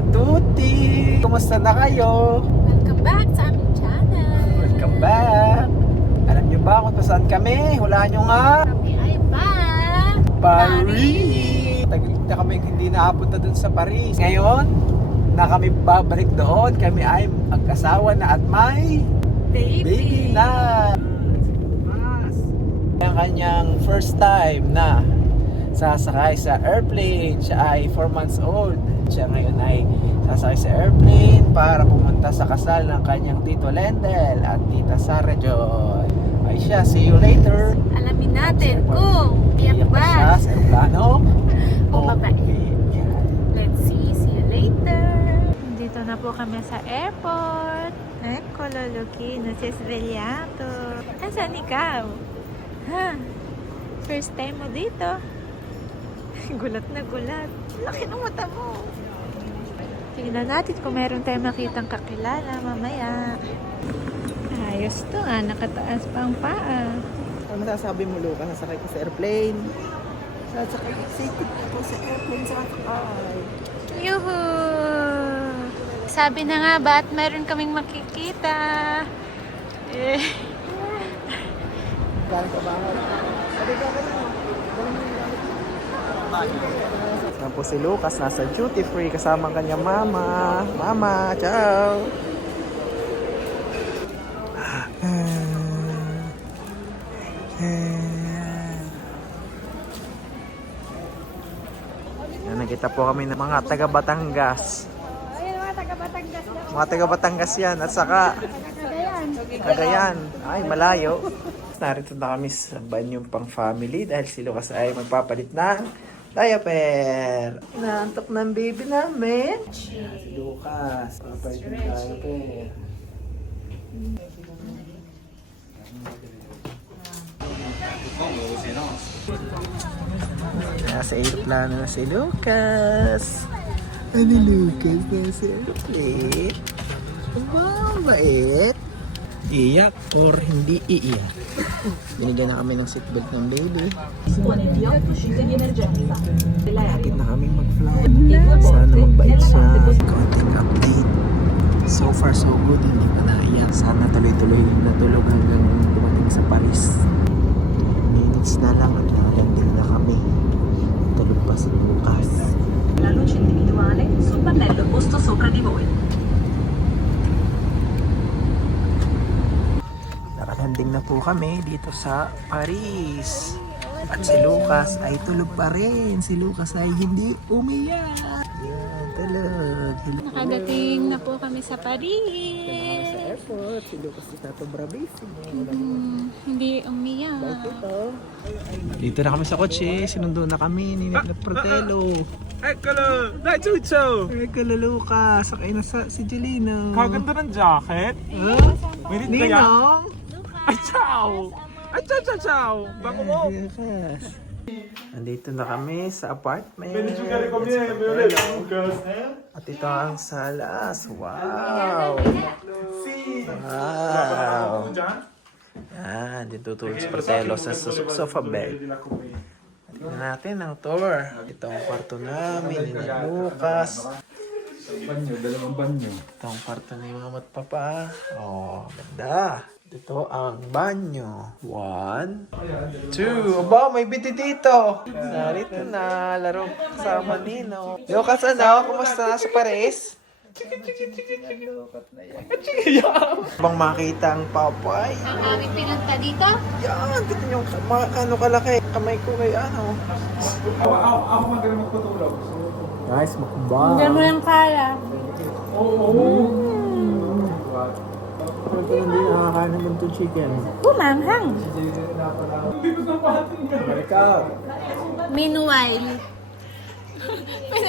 a tutti! Kumusta na kayo? Welcome back sa aming channel. Welcome back! Alam niyo ba kung saan kami? Hulaan niyo nga! Kami ay Paris! Tagal na kami hindi nakapunta dun sa Paris. Ngayon, na kami babalik doon. Kami ay mag-asawa na at may baby na! Ang kanyang first time na sasakay sa airplane. Siya ay 4 months old. Siya ngayon ay sasakay sa airplane para pumunta sa kasal ng kanyang Tito Lendel at Tita Sara Joy. Ay siya, see you later. Alamin natin kung iyak Iyak na siya ba. sa aeroplano. O babae. Okay. Let's see you later. Dito na po kami sa airport. Eko, Lolo Kino, si Esveliato. Nasaan ikaw? Ha? First time mo dito? Gulat na gulat. Laki ng mata mo. Tingnan natin kung meron tayong makitang kakilala mamaya. Ayos to ah, nakataas pa ang paa. Ano masasabi mo, Luca? Nasakay ka sa airplane? Sasakay ako sa airplane sa kakay. Yuhu! Sabi na nga ba at meron kaming makikita? Eh. Galing ka ba? Tapos si Lucas nasa duty free kasama ang kanyang mama. Mama, ciao! Nakita po kami ng mga taga Batangas. Ayun mga taga-Batangas na. Mga taga Batangas yan at saka Cagayan. Ay, malayo. Narito na kami sa banyong pang family dahil si Lucas ay magpapalit ng diaper. Naantok ng baby namin. Si Lucas, papalit ng diaper. Nasa aeroplano na si Lucas. Ano Lucas? Nasa aeroplane? Mabait. Iyak or hindi iiyak? Binigyan na kami ng seatbelt ng baby. Malapit na kami mag-fly. Sana magbait siya. Konting update. So far so good. Hindi pa naiyak. Sana tuloy-tuloy na tulog hanggang dumating sa Paris. Minutes na lang at nakalanding na kami. Tulog pa si Lucas. La luce individuale sul pannello posto sopra di voi. Nakalanding na po kami dito sa Paris. At si Lucas ay tulog pa rin. Si Lucas ay hindi umiyak. Yan, tulog. Nakadating na po kami sa Paris. Sa airport, si Lucas is nato bravissimo. Hindi umiyak. Dito na kami sa kotse. Sinundo na kami ni Nick Protelo. Eccolo! Dai, Chucho! Eccolo, Lucas. Sakay na si Jelino. Kaganda ng jacket. Huh? Minit ka yan? Ninong? Ay, ciao! Ay, ciao, ciao, ciao! Bako mo! Lucas. Nandito na kami sa apartment. Lucas. At ito ang salas. Wow! Wow! Yan, dito tulog si Protelo sa sofa bed. Tignan natin ang tour. Ito ang kwarto namin, ni Lucas. Banyo, dalawang banyo. Ito ang kwarto ni Mama at Papa. Oh, ganda. Ito ang banyo. 1, 2. Aba, may biti dito. Narito na, laro kasama Nino. Lucas, ano? Kumusta sa Paris? Bang makita ang papay. Ang aming pinunta dito? Yan, kita nyo, ano kalaki. Kamay ko kay ano. Ako magaling magpatulog. Guys, mukbang. Hindi mo yung kaya. Ito hindi nakakain ng ganito chicken. Kumanghang. Balik up. Meanwhile,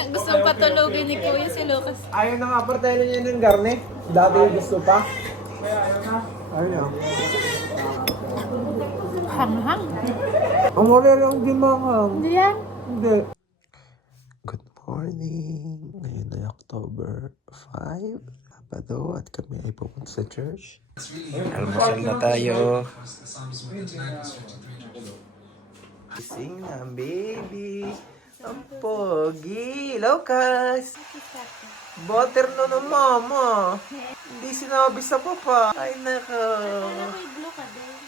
gustong patulogin ni Kuya si Lucas. Ayaw na nga partelo niya ng garne. Dati yung gusto pa. Ayaw. Hanghang. Ang wala lang gimanghang. Hindi yan. Hindi. Good morning. Ngayon ay October 5. Sabado at kami ay pupunta sa church. Almusal na tayo. Gising na ang baby. Ang pogi. Lucas. Butter no ng mama. Hindi sinabi sa papa. Ay, nako.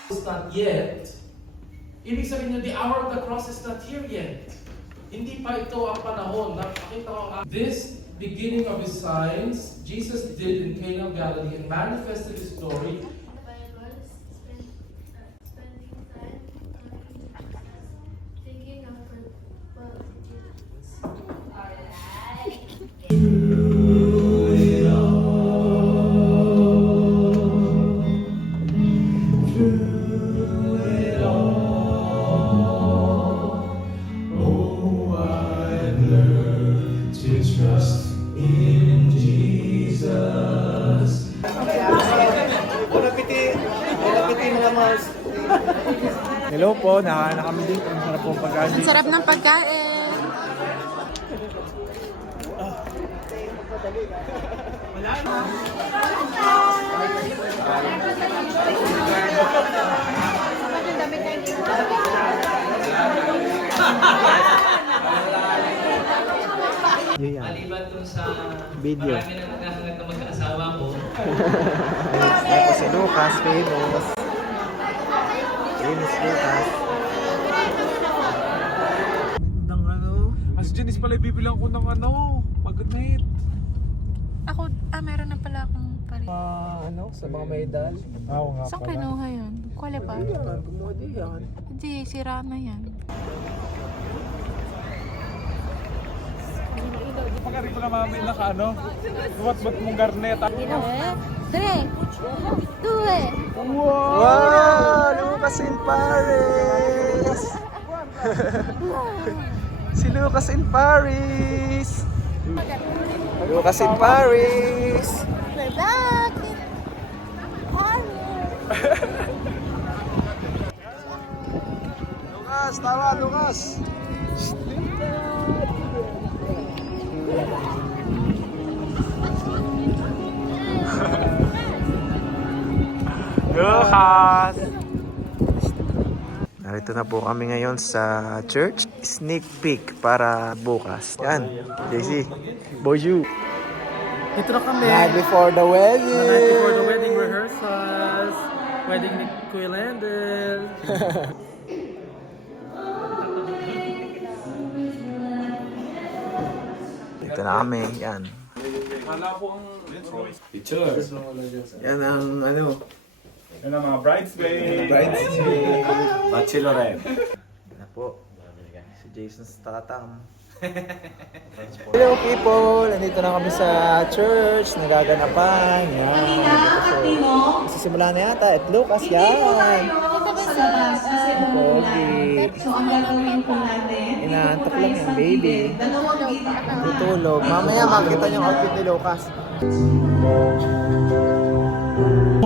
It's not yet. Ibig sabihin niya, the hour of the cross is not here yet. Hindi pa ito ang panahon. Nakakita ko this beginning of his signs, Jesus did in Cana of Galilee and manifested his glory. Hello po, nakain na kami dito. Ang sarap pong pagkain. Ang sarap ng pagkain. Maliban dun sa Video. marami na naghahangat na magkaasawa ko. Tapos si Lucas, famous. Famous Lucas. Ng ano? As Janice pala bibilang ko ng magnet. Ako, meron na pala akong pari. Sa mga medal. Oo nga Saan kinuha yun? Kwale pa? Yan, gumawa din yan. Hindi, sira na yan. Pagkari ko na mami buwat mong garnet. Wow! Lucas in Paris! Si Lucas in Paris! Lucas in Paris! We're back! Lucas, tawa Lucas! Lucas! Narito na po kami ngayon sa church. Sneak peek para bukas. Yan, JC. Bonjour. Ito na kami. Night before the wedding. The night before the wedding rehearsals. Wedding ni Kuya Landel. Dito na kami. Yan. Wala po ang Teacher. Yan ang ano. Yan ang mga bridesmaid. Bridesmaid. Bachelorette. Na po. Si Jason Statham. Hello people! Nandito na kami sa church. Nagaganapan. Yan. Sisimula na yata. At Lucas yan. Pogi. So, ang gagawin po natin, Inaantok lang yung baby. Tutulog. Mamaya makita niyo ang outfit ni Lucas.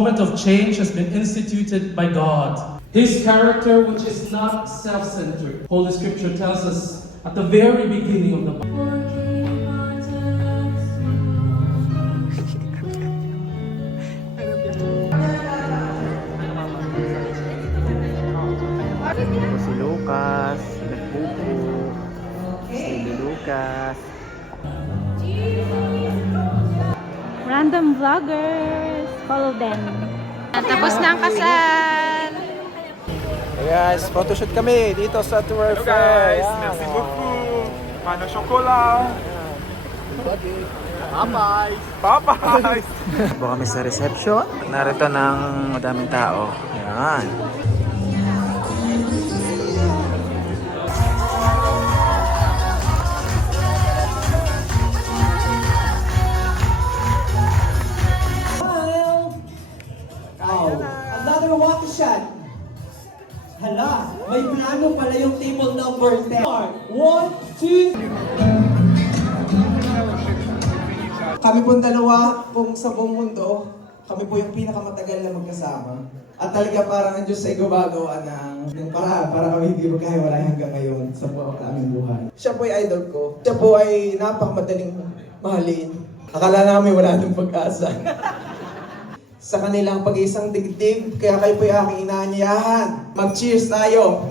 moment of change has been instituted by God. His character, which is not self-centered. Holy Scripture tells us at the very beginning of the Bible. Ito si Lucas, si Nagpupo, si Lucas. Random vloggers. Follow them. Tapos na ang kasal. Hey guys, photoshoot kami dito sa Tour Hello Fair. guys, merci beaucoup. Paano chocolat? Popeyes. Popeyes. Bago kami sa reception. Narito ng madaming tao. Yan. Another walk shot. Hala, may plano pala yung table number 10. 1, 2. Kami pong dalawa pong sa buong mundo, kami po yung pinakamatagal na magkasama. At talaga parang ang Diyos ay gumagawa ng paraan para kami hindi magkahiwalay hanggang ngayon sa buong aming buhay. Siya po ay idol ko. Siya po ay napakamadaling mahalin. Akala namin wala nang pag-asa. Sa kanilang pag-iisang digdig, kaya kayo po yung aking inaanyayahan. Mag-cheers tayo!